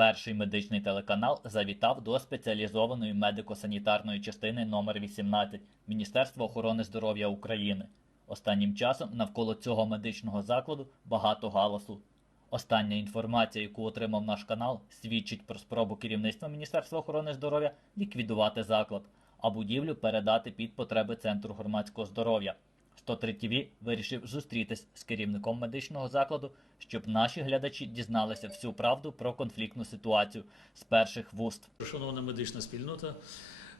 Перший медичний телеканал завітав до спеціалізованої медико-санітарної частини номер 18 Міністерства охорони здоров'я України. Останнім часом навколо цього медичного закладу багато галасу. Остання інформація, яку отримав наш канал, свідчить про спробу керівництва Міністерства охорони здоров'я ліквідувати заклад, а будівлю передати під потреби Центру громадського здоров'я. 103 ТВ вирішив зустрітись з керівником медичного закладу, щоб наші глядачі дізналися всю правду про конфліктну ситуацію з перших вуст. Шановна медична спільнота,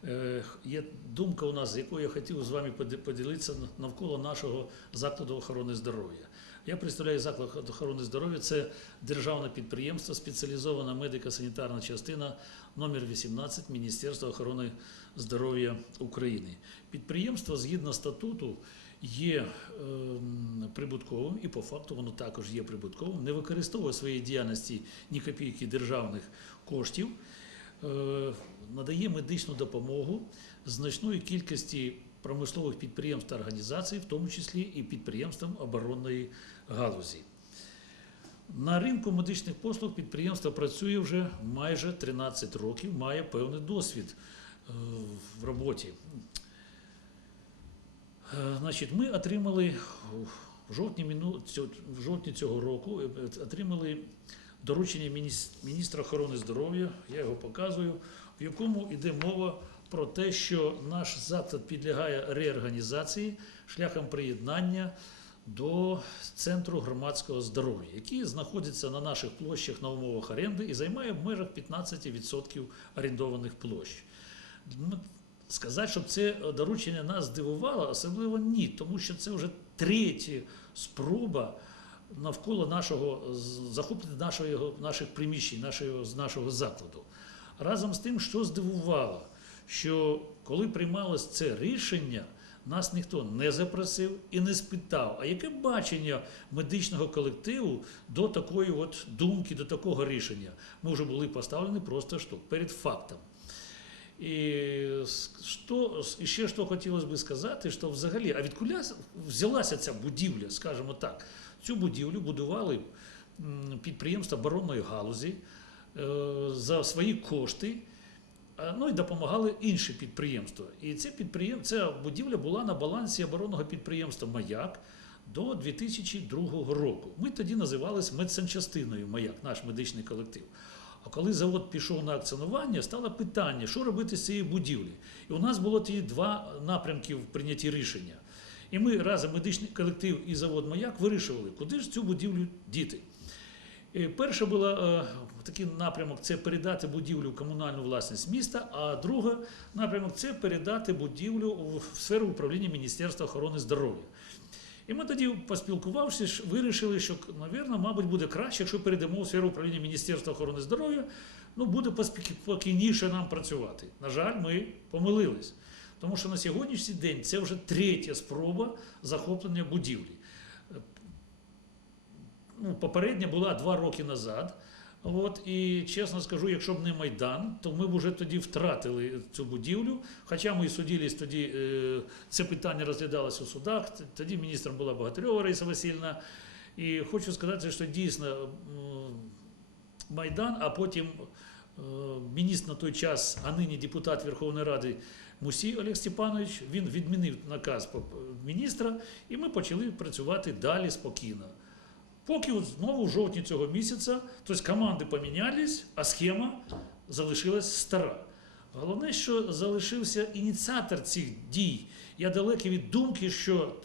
е, є думка у нас, з якою я хотів з вами поділитися навколо нашого закладу охорони здоров'я. Я представляю заклад охорони здоров'я. Це державне підприємство, спеціалізована медико-санітарна частина номер 18 Міністерства охорони здоров'я України. Підприємство згідно статуту є ем, прибутковим і по факту воно також є прибутковим, не використовує в своїй діяльності ні копійки державних коштів е, надає медичну допомогу значної кількості промислових підприємств та організацій, в тому числі і підприємствам оборонної галузі. На ринку медичних послуг підприємство працює вже майже 13 років, має певний досвід е, в роботі. Е, Значить, ми отримали в жовтні, в жовтні цього року е, отримали доручення міністра охорони здоров'я, я його показую, в якому йде мова про те, що наш заклад підлягає реорганізації шляхом приєднання до центру громадського здоров'я, який знаходиться на наших площах на умовах оренди і займає в межах 15% орендованих площ. Сказати, щоб це доручення нас здивувало, особливо ні, тому що це вже третя спроба навколо нашого захоплення нашого, наших приміщень, нашого, нашого закладу. Разом з тим, що здивувало, що коли приймалось це рішення, нас ніхто не запросив і не спитав, а яке бачення медичного колективу до такої от думки, до такого рішення. Ми вже були поставлені просто що, перед фактом. І що, ще що хотілося б сказати, що взагалі, а відкуля взялася ця будівля, скажімо так, цю будівлю будували підприємства оборонної галузі е, за свої кошти, ну і допомагали інші підприємства. І це підприєм... ця будівля була на балансі оборонного підприємства Маяк до 2002 року. Ми тоді називалися медсанчастиною Маяк, наш медичний колектив. А коли завод пішов на акціонування, стало питання, що робити з цією будівлею. І у нас було тоді два напрямки в прийнятті рішення. І ми разом медичний колектив і завод Маяк вирішували, куди ж цю будівлю діти. І перше було е, такий напрямок це передати будівлю в комунальну власність міста, а другий напрямок це передати будівлю в сферу управління Міністерства охорони здоров'я. І ми тоді, поспілкувавшись, вирішили, що, мабуть, мабуть, буде краще, якщо перейдемо в сферу управління Міністерства охорони здоров'я, ну буде поспокійніше нам працювати. На жаль, ми помилились. Тому що на сьогоднішній день це вже третя спроба захоплення будівлі. Ну, попередня була два роки назад. От, і чесно скажу, якщо б не Майдан, то ми б вже тоді втратили цю будівлю. Хоча ми судились тоді, е, це питання розглядалося у судах. Тоді міністром була Богатирьова Раїса Васильівна. І хочу сказати, що дійсно Майдан, а потім е, міністр на той час, а нині депутат Верховної Ради Мусій Олег Степанович, він відмінив наказ міністра, і ми почали працювати далі спокійно. Поки от знову в жовтні цього місяця, тобто команди помінялись, а схема залишилась стара. Головне, що залишився ініціатор цих дій. Я далекий від думки, що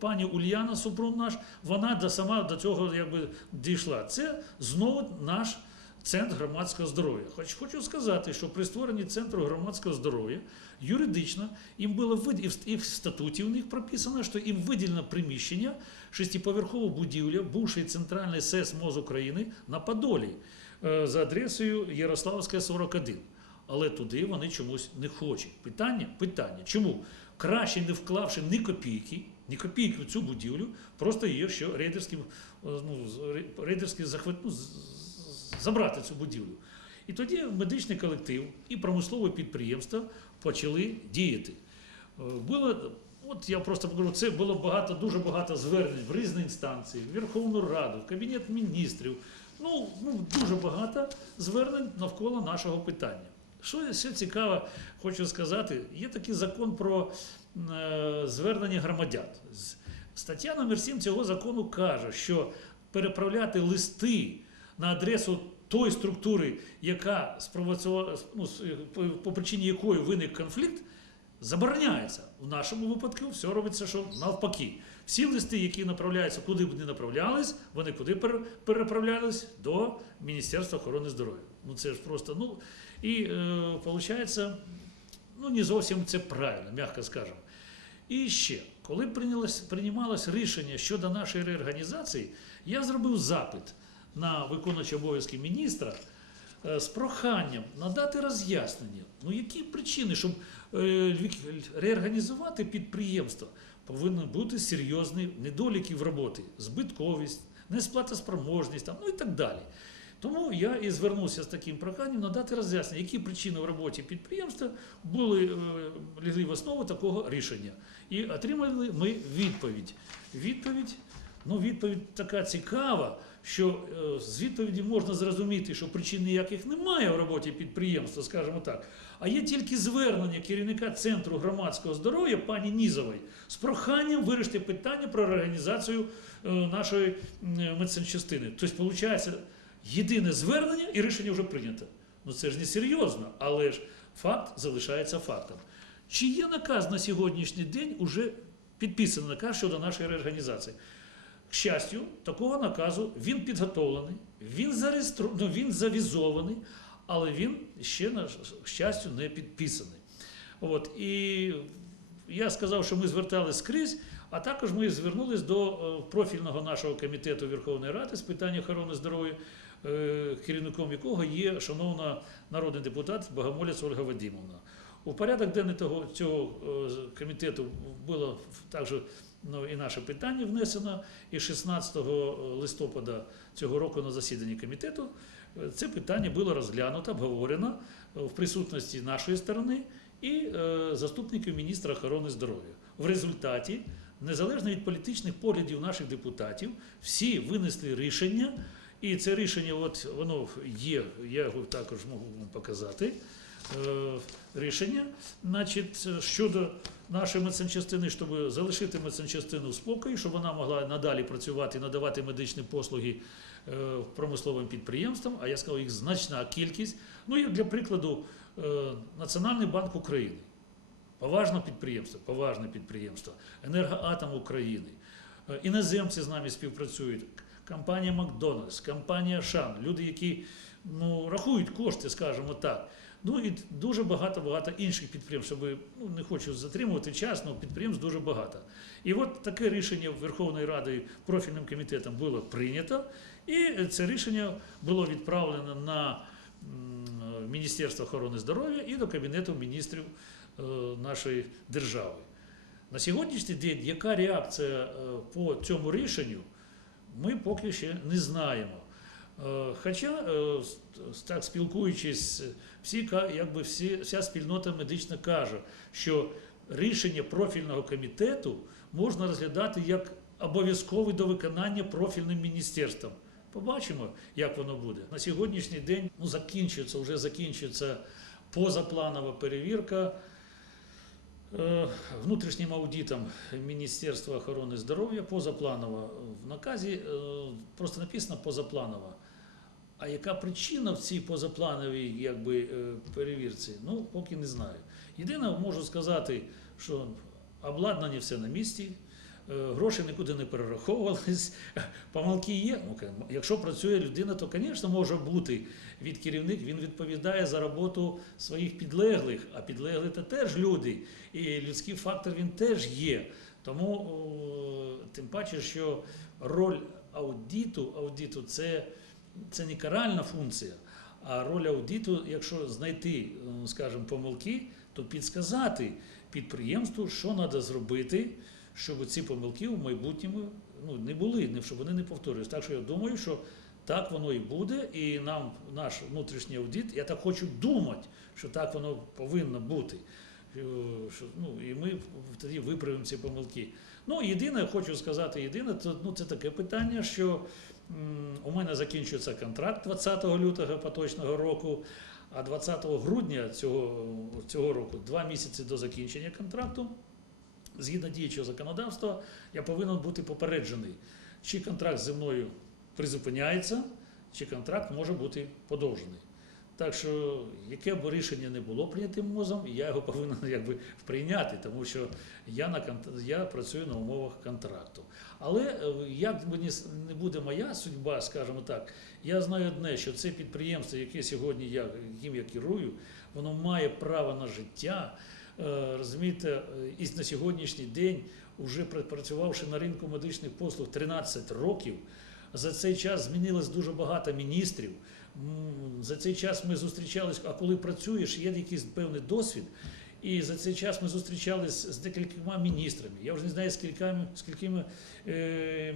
пані Ульяна Супрун наш, вона до, сама до цього якби дійшла. Це знову наш центр громадського здоров'я. Хоч хочу сказати, що при створенні центру громадського здоров'я юридично їм було вид... і в- статуті у них прописано, що їм виділено приміщення, шестиповерхова будівля, бувший центральний СЕС МОЗ України на Подолі е, за адресою Ярославська 41. Але туди вони чомусь не хочуть. Питання? Питання. Чому? Краще не вклавши ні копійки, ні копійки в цю будівлю, просто є, що рейдерським, е, ну, з- ре- рейдерський захват, ну, забрати цю будівлю. І тоді медичний колектив і промислове підприємство почали діяти. Е, Було, от я просто покажу, це було багато, дуже багато звернень в різні інстанції, в Верховну Раду, в Кабінет міністрів, Ну, ну дуже багато звернень навколо нашого питання. Що ще цікаво, хочу сказати, є такий закон про е, звернення громадян. Стаття номер 7 цього закону каже, що переправляти листи на адресу тої структури, яка спровоцювала, ну, по, причині якої виник конфлікт, забороняється. В нашому випадку все робиться, що навпаки. Всі листи, які направляються, куди б не направлялись, вони куди переправлялись? До Міністерства охорони здоров'я. Ну це ж просто, ну і е, виходить, ну не зовсім це правильно, м'яко скажемо. І ще, коли прийнялось, приймалось рішення щодо нашої реорганізації, я зробив запит на виконуючий обов'язки міністра е, з проханням надати роз'яснення, ну які причини, щоб е, реорганізувати підприємство, повинні бути серйозні недоліки в роботі, збитковість, несплатоспроможність, там, ну і так далі. Тому я і звернувся з таким проханням надати роз'яснення, які причини в роботі підприємства були е, лягли в основу такого рішення. І отримали ми відповідь. Відповідь, ну, відповідь така цікава, що е, з відповіді можна зрозуміти, що причин ніяких немає в роботі підприємства, скажімо так. А є тільки звернення керівника Центру громадського здоров'я пані Нізової з проханням вирішити питання про реорганізацію е, нашої медсанчастини. Тобто, виходить, єдине звернення і рішення вже прийнято. Ну це ж не серйозно, але ж факт залишається фактом. Чи є наказ на сьогоднішній день уже підписаний наказ щодо нашої реорганізації? К щастю, такого наказу він підготовлений, він зареєстрований, ну, він завізований, але він ще, на щастю, не підписаний. От, і я сказав, що ми звертались скрізь, а також ми звернулись до е, профільного нашого комітету Верховної Ради з питань охорони здоров'я, е, керівником якого є шановна народний депутат Богомолець Ольга Вадимовна. У порядок денний того цього е, комітету було також ну, і наше питання внесено, і 16 листопада цього року на засіданні комітету е, це питання було розглянуто, обговорено е, в присутності нашої сторони і е, заступників міністра охорони здоров'я. В результаті, незалежно від політичних поглядів наших депутатів, всі винесли рішення, і це рішення, от воно є, я його також можу вам показати. Е, Рішення, значить, щодо нашої медсанчастини, щоб залишити медсанчастину в спокої, щоб вона могла надалі працювати і надавати медичні послуги е, промисловим підприємствам, а я сказав, їх значна кількість. Ну, як для прикладу, е, Національний банк України. Поважне підприємство, поважне підприємство, енергоатом України. Е, Іноземці з нами співпрацюють. Компанія Макдональдс, компанія Шан, люди, які ну, рахують кошти, скажімо так. Ну і дуже багато-багато інших підприємств, щоб ну, не хочу затримувати час, але підприємств дуже багато. І от таке рішення Верховної Ради профільним комітетом було прийнято, і це рішення було відправлено на Міністерство охорони здоров'я і до Кабінету міністрів е, нашої держави. На сьогоднішній день, яка реакція е, по цьому рішенню, ми поки ще не знаємо. Е, Хоча, е, так спілкуючись, всі, якби всі, вся спільнота медична каже, що рішення профільного комітету можна розглядати як обов'язкове до виконання профільним міністерством. Побачимо, як воно буде. На сьогоднішній день ну, закінчується, вже закінчується позапланова перевірка е, внутрішнім аудитом Міністерства охорони здоров'я позапланова. В наказі просто написано позапланова. А яка причина в цій позаплановій якби, е, перевірці? Ну, поки не знаю. Єдине, можу сказати, що обладнання все на місці, е, гроші нікуди не перераховувались, помилки є. Ну, якщо працює людина, то, звісно, може бути від керівник, він відповідає за роботу своїх підлеглих, а підлеглі це теж люди, і людський фактор він теж є. Тому тим паче, що роль аудиту, аудиту це, це не каральна функція, а роль аудиту, якщо знайти, е, скажімо, помилки, то підсказати підприємству, що треба зробити, щоб ці помилки в майбутньому ну, не були, щоб вони не повторювалися. Так що я думаю, що так воно і буде, і нам наш внутрішній аудит, я так хочу думати, що так воно повинно бути. Е, Що, ну, і ми тоді виправимо ці помилки. Ну, єдине, хочу сказати, єдине, це, ну, це таке питання, що У мене закінчується контракт 20 лютого поточного року, а 20 грудня цього, цього року, два місяці до закінчення контракту, згідно діючого законодавства, я повинен бути попереджений, чи контракт зі мною призупиняється, чи контракт може бути подовжений. Так що, яке б рішення не було прийнятим МОЗом, я його повинен якби прийняти, тому що я, на, я працюю на умовах контракту. Але е, як би не буде моя судьба, скажімо так, я знаю одне, що це підприємство, яке сьогодні я, яким я керую, воно має право на життя. Е, Розумієте, е, і на сьогоднішній день, уже працювавши на ринку медичних послуг 13 років, за цей час змінилось дуже багато міністрів. За цей час ми зустрічались, а коли працюєш, є якийсь певний досвід. І за цей час ми зустрічались з декількома міністрами. Я вже не знаю, з кільками, з кількими е,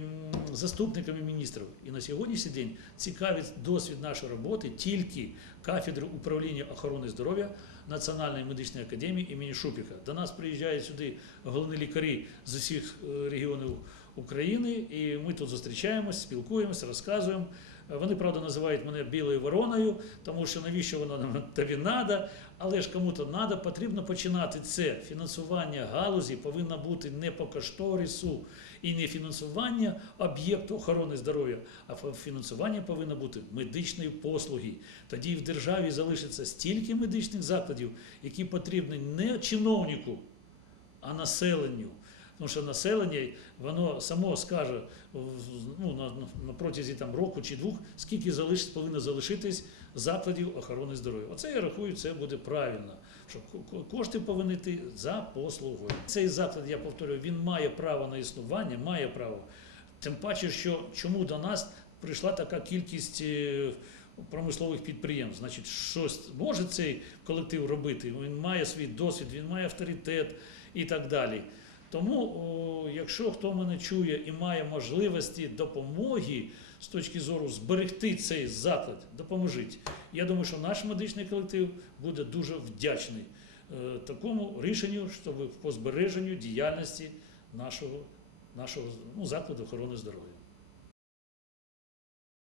заступниками міністрів. І на сьогоднішній день цікавить досвід нашої роботи тільки кафедри управління охорони здоров'я Національної медичної академії імені Шупіка. До нас приїжджають сюди головні лікарі з усіх е, регіонів України, і ми тут зустрічаємось, спілкуємося, розказуємо. Вони, правда, називають мене білою вороною, тому що навіщо воно нам тобі надо, але ж кому-то надо, потрібно починати це. Фінансування галузі повинно бути не по кошторису і не фінансування об'єкту охорони здоров'я, а фінансування повинно бути медичної послуги. Тоді в державі залишиться стільки медичних закладів, які потрібні не чиновнику, а населенню. Тому що населення воно само скаже ну, на, на, протязі там, року чи двох, скільки залиш, повинно залишитись закладів охорони здоров'я. Оце я рахую, це буде правильно. Що ко- ко- кошти повинні йти за послугою. Цей заклад, я повторюю, він має право на існування, має право. Тим паче, що чому до нас прийшла така кількість е, промислових підприємств. Значить, щось може цей колектив робити. Він має свій досвід, він має авторитет і так далі. Тому, якщо хто мене чує і має можливості допомоги з точки зору зберегти цей заклад, допоможіть. Я думаю, що наш медичний колектив буде дуже вдячний е, такому рішенню, щоб по збереженню діяльності нашого, нашого ну, закладу охорони здоров'я.